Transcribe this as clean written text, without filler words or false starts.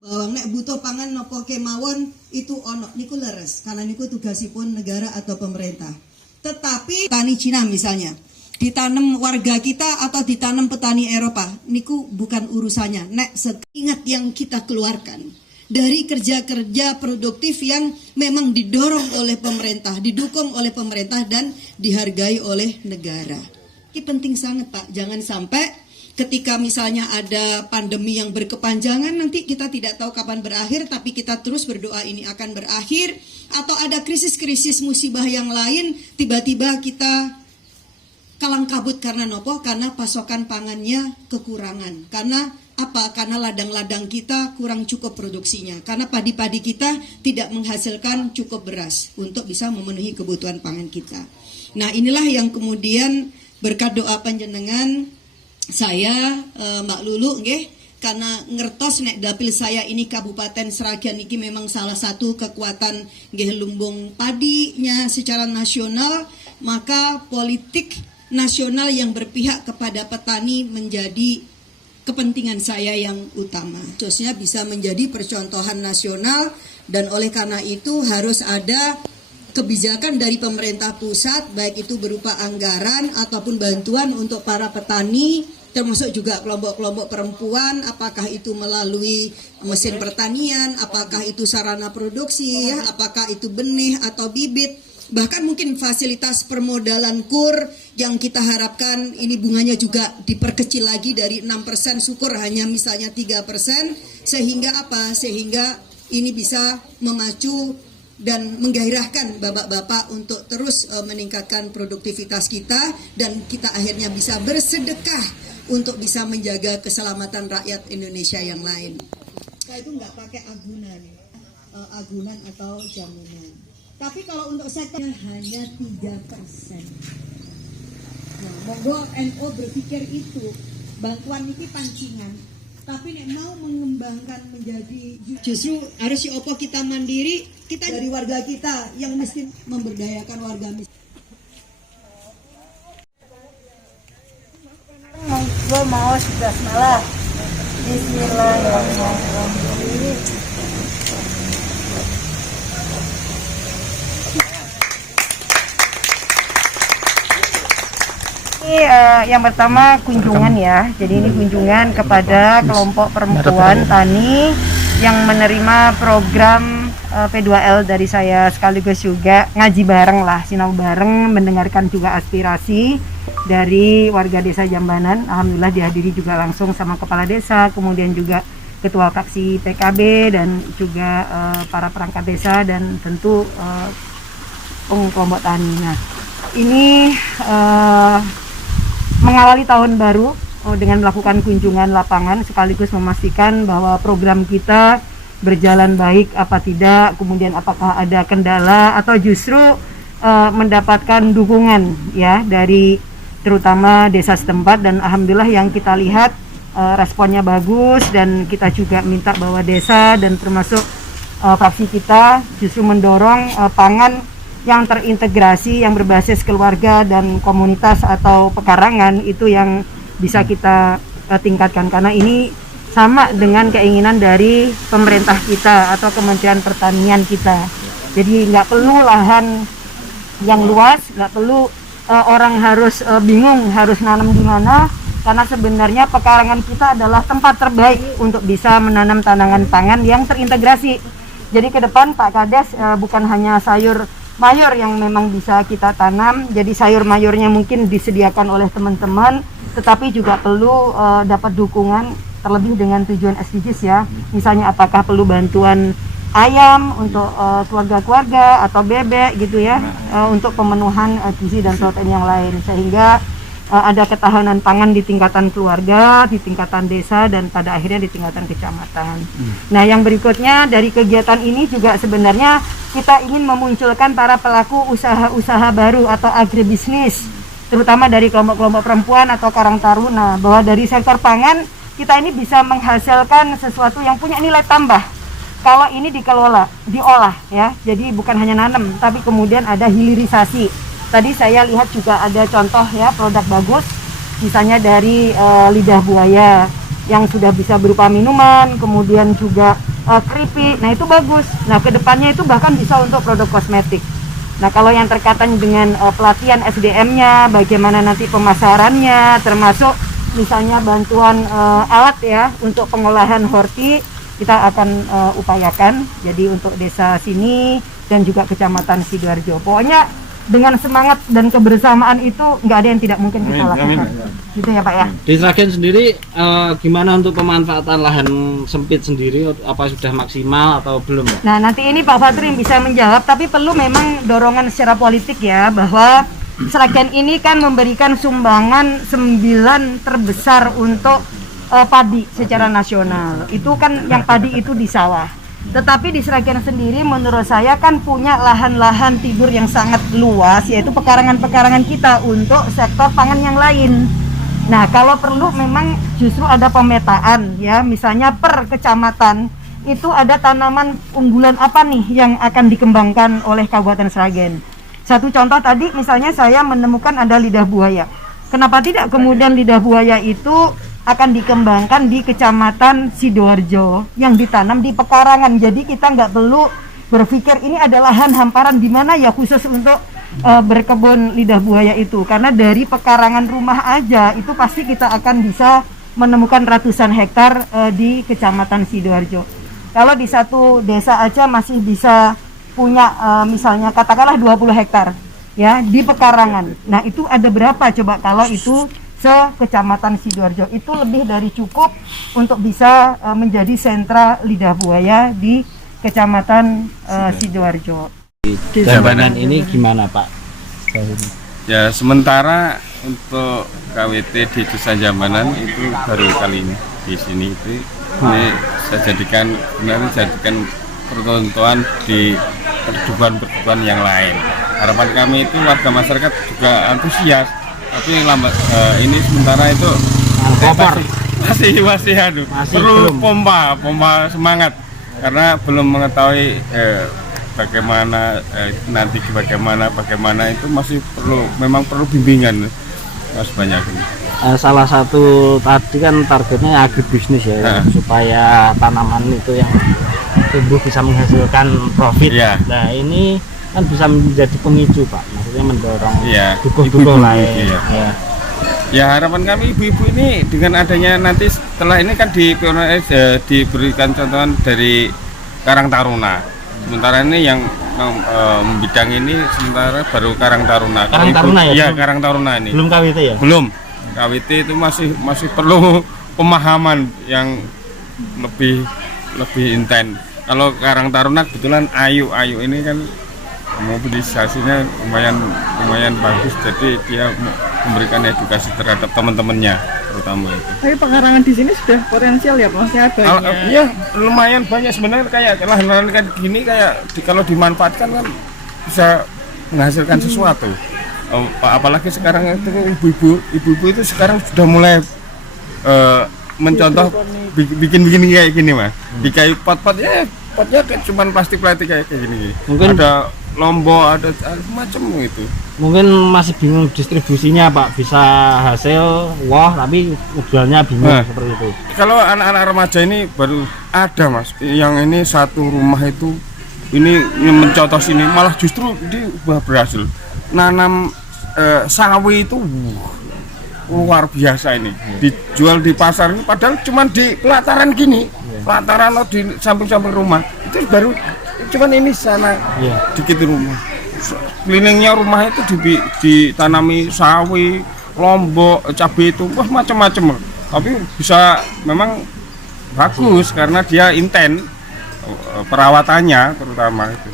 bahwa nek butuh pangan nopo kemawon itu ono niku leres karena niku tugasipun negara atau pemerintah. Tetapi petani Cina misalnya ditanam warga kita atau ditanam petani Eropa niku bukan urusannya. Nek ingat yang kita keluarkan dari kerja-kerja produktif yang memang didorong oleh pemerintah, didukung oleh pemerintah dan dihargai oleh negara. Ini penting sangat Pak, jangan sampai ketika misalnya ada pandemi yang berkepanjangan nanti kita tidak tahu kapan berakhir tapi kita terus berdoa ini akan berakhir, atau ada krisis-krisis musibah yang lain tiba-tiba kita kalang kabut karena nopo, karena pasokan pangannya kekurangan. Karena apa? Karena ladang-ladang kita kurang cukup produksinya, karena padi-padi kita tidak menghasilkan cukup beras untuk bisa memenuhi kebutuhan pangan kita. Nah inilah yang kemudian berkat doa panjenengan saya Mbak Lulu nggih, karena ngertos nek dapil saya ini Kabupaten Sragen iki memang salah satu kekuatan nggih lumbung padinya secara nasional, maka politik nasional yang berpihak kepada petani menjadi kepentingan saya yang utama. Khususnya bisa menjadi percontohan nasional, dan oleh karena itu harus ada kebijakan dari pemerintah pusat, baik itu berupa anggaran ataupun bantuan untuk para petani, termasuk juga kelompok-kelompok perempuan, apakah itu melalui mesin pertanian, apakah itu sarana produksi, ya, apakah itu benih atau bibit, bahkan mungkin fasilitas permodalan KUR yang kita harapkan ini bunganya juga diperkecil lagi dari 6% syukur hanya misalnya 3%, sehingga apa? Sehingga ini bisa memacu dan menggairahkan bapak-bapak untuk terus meningkatkan produktivitas kita, dan kita akhirnya bisa bersedekah untuk bisa menjaga keselamatan rakyat Indonesia yang lain. Saya itu nggak pakai agunan atau jaminan. Tapi kalau untuk sektornya hanya 3%. Nah, monggo NU berpikir itu bantuan ini pancingan. Tapi nek mau mengembangkan menjadi justru harus si opo kita mandiri, kita dari warga kita yang mesti memberdayakan warga miskin. Gue mau sudah malah. Bismillahirrahmanirrahim. Ini yang pertama kunjungan ya. Jadi ini kunjungan kepada kelompok perempuan tani yang menerima program P2L dari saya, sekaligus juga ngaji bareng lah, sinau bareng, mendengarkan juga aspirasi dari warga desa Jambanan. Alhamdulillah dihadiri juga langsung sama kepala desa, kemudian juga ketua fraksi PKB dan juga para perangkat desa dan tentu kelompok tani. Nah, ini mengawali tahun baru dengan melakukan kunjungan lapangan sekaligus memastikan bahwa program kita berjalan baik apa tidak, kemudian apakah ada kendala atau justru mendapatkan dukungan ya dari terutama desa setempat, dan alhamdulillah yang kita lihat responnya bagus, dan kita juga minta bahwa desa dan termasuk fraksi kita justru mendorong pangan yang terintegrasi, yang berbasis keluarga dan komunitas atau pekarangan, itu yang bisa kita tingkatkan, karena ini sama dengan keinginan dari pemerintah kita atau Kementerian Pertanian kita. Jadi nggak perlu lahan yang luas, nggak perlu orang harus bingung harus nanam di mana, karena sebenarnya pekarangan kita adalah tempat terbaik untuk bisa menanam tanaman pangan yang terintegrasi. Jadi ke depan Pak Kades bukan hanya sayur mayur yang memang bisa kita tanam, jadi sayur mayurnya mungkin disediakan oleh teman-teman, tetapi juga perlu dapat dukungan terlebih dengan tujuan SDGs ya. Misalnya apakah perlu bantuan ayam untuk keluarga-keluarga atau bebek gitu ya, untuk pemenuhan gizi dan protein yang lain, sehingga ada ketahanan pangan di tingkatan keluarga, di tingkatan desa, dan pada akhirnya di tingkatan kecamatan. Nah, yang berikutnya dari kegiatan ini juga sebenarnya kita ingin memunculkan para pelaku usaha-usaha baru atau agribisnis, terutama dari kelompok-kelompok perempuan atau karang taruna, bahwa dari sektor pangan kita ini bisa menghasilkan sesuatu yang punya nilai tambah kalau ini dikelola, diolah ya. Jadi bukan hanya nanam, tapi kemudian ada hilirisasi. Tadi saya lihat juga ada contoh ya produk bagus, misalnya dari lidah buaya yang sudah bisa berupa minuman, kemudian juga keripik. Nah itu bagus. Nah kedepannya itu bahkan bisa untuk produk kosmetik. Nah kalau yang terkaitan dengan pelatihan SDM-nya, bagaimana nanti pemasarannya, termasuk misalnya bantuan alat ya untuk pengolahan horti, kita akan upayakan. Jadi untuk desa sini dan juga kecamatan Sidoarjo. Pokoknya dengan semangat dan kebersamaan itu nggak ada yang tidak mungkin kita lakukan. Gitu ya Pak ya. Di Sragen sendiri gimana untuk pemanfaatan lahan sempit sendiri, apa sudah maksimal atau belum? Nah nanti ini Pak Fatri yang bisa menjawab, tapi perlu memang dorongan secara politik ya, bahwa Sragen ini kan memberikan sumbangan 9 terbesar untuk padi secara nasional. Itu kan yang padi itu di sawah. Tetapi di Sragen sendiri menurut saya kan punya lahan-lahan tidur yang sangat luas, yaitu pekarangan-pekarangan kita untuk sektor pangan yang lain. Nah kalau perlu memang justru ada pemetaan ya, misalnya per kecamatan itu ada tanaman unggulan apa nih yang akan dikembangkan oleh Kabupaten Sragen. Satu contoh tadi misalnya saya menemukan ada lidah buaya. Kenapa tidak kemudian lidah buaya itu akan dikembangkan di Kecamatan Sidoarjo yang ditanam di pekarangan. Jadi kita nggak perlu berpikir ini ada lahan hamparan di mana ya khusus untuk berkebun lidah buaya itu, karena dari pekarangan rumah aja itu pasti kita akan bisa menemukan ratusan hektar di Kecamatan Sidoarjo. Kalau di satu desa aja masih bisa punya misalnya katakanlah 20 hektar ya di pekarangan. Nah itu ada berapa coba kalau itu se-Kecamatan Sidoarjo, itu lebih dari cukup untuk bisa menjadi sentra lidah buaya di Kecamatan Sidoarjo. Jambanan ini gimana Pak? Ya sementara untuk KWT di Desa Jambanan itu baru kali ini di sini itu ini saya jadikan percontohan di perdukuhan yang lain. Harapan kami itu warga masyarakat juga antusias. Tapi lambat ini sementara itu masih aduh perlu pompa semangat karena belum mengetahui bagaimana nanti bagaimana itu masih memang perlu bimbingan Mas banyak ini. Salah satu tadi kan targetnya agribisnis ya, supaya tanaman itu yang tumbuh bisa menghasilkan profit. Ya. Nah ini kan bisa menjadi pemicu Pak, maksudnya mendorong dukuh lah ya. Ya harapan kami ibu-ibu ini dengan adanya nanti setelah ini kan diberikan contohan dari Karang Taruna. Sementara ini yang bidang ini sementara baru Karang Taruna. Karang Taruna ya? Iya Karang Taruna ini. Belum KWT ya? Belum. KWT itu masih perlu pemahaman yang lebih intens. Kalau Karang Taruna kebetulan Ayu ini kan mobilisasinya lumayan bagus, jadi dia memberikan edukasi terhadap teman-temannya terutama itu. Tapi pekarangan di sini sudah potensial ya, maksudnya banyak. Iya, lumayan banyak sebenarnya, kayak lahan-lahan kayak gini kalau dimanfaatkan kan bisa menghasilkan sesuatu. Apalagi sekarang itu ibu-ibu itu sekarang sudah mulai mencontoh bikin kayak gini Mas. Di kayu potnya kayak cuman plastik kayak gini. Mungkin ada lombok, ada macam itu. Mungkin masih bingung distribusinya Pak, bisa hasil wah tapi jualnya bingung seperti itu. Kalau anak-anak remaja ini baru ada Mas, yang ini satu rumah itu ini mencontoh sini malah justru dia berhasil nanam sawi itu luar biasa ini. Dijual di pasar ini padahal cuma di pelataran gini, pelataran di samping-samping rumah itu baru cuman ini sana dikit rumah. Kelilingnya rumah itu ditanami sawi, lombok, cabai itu macam-macam. Tapi bisa memang bagus karena dia intens perawatannya terutama itu.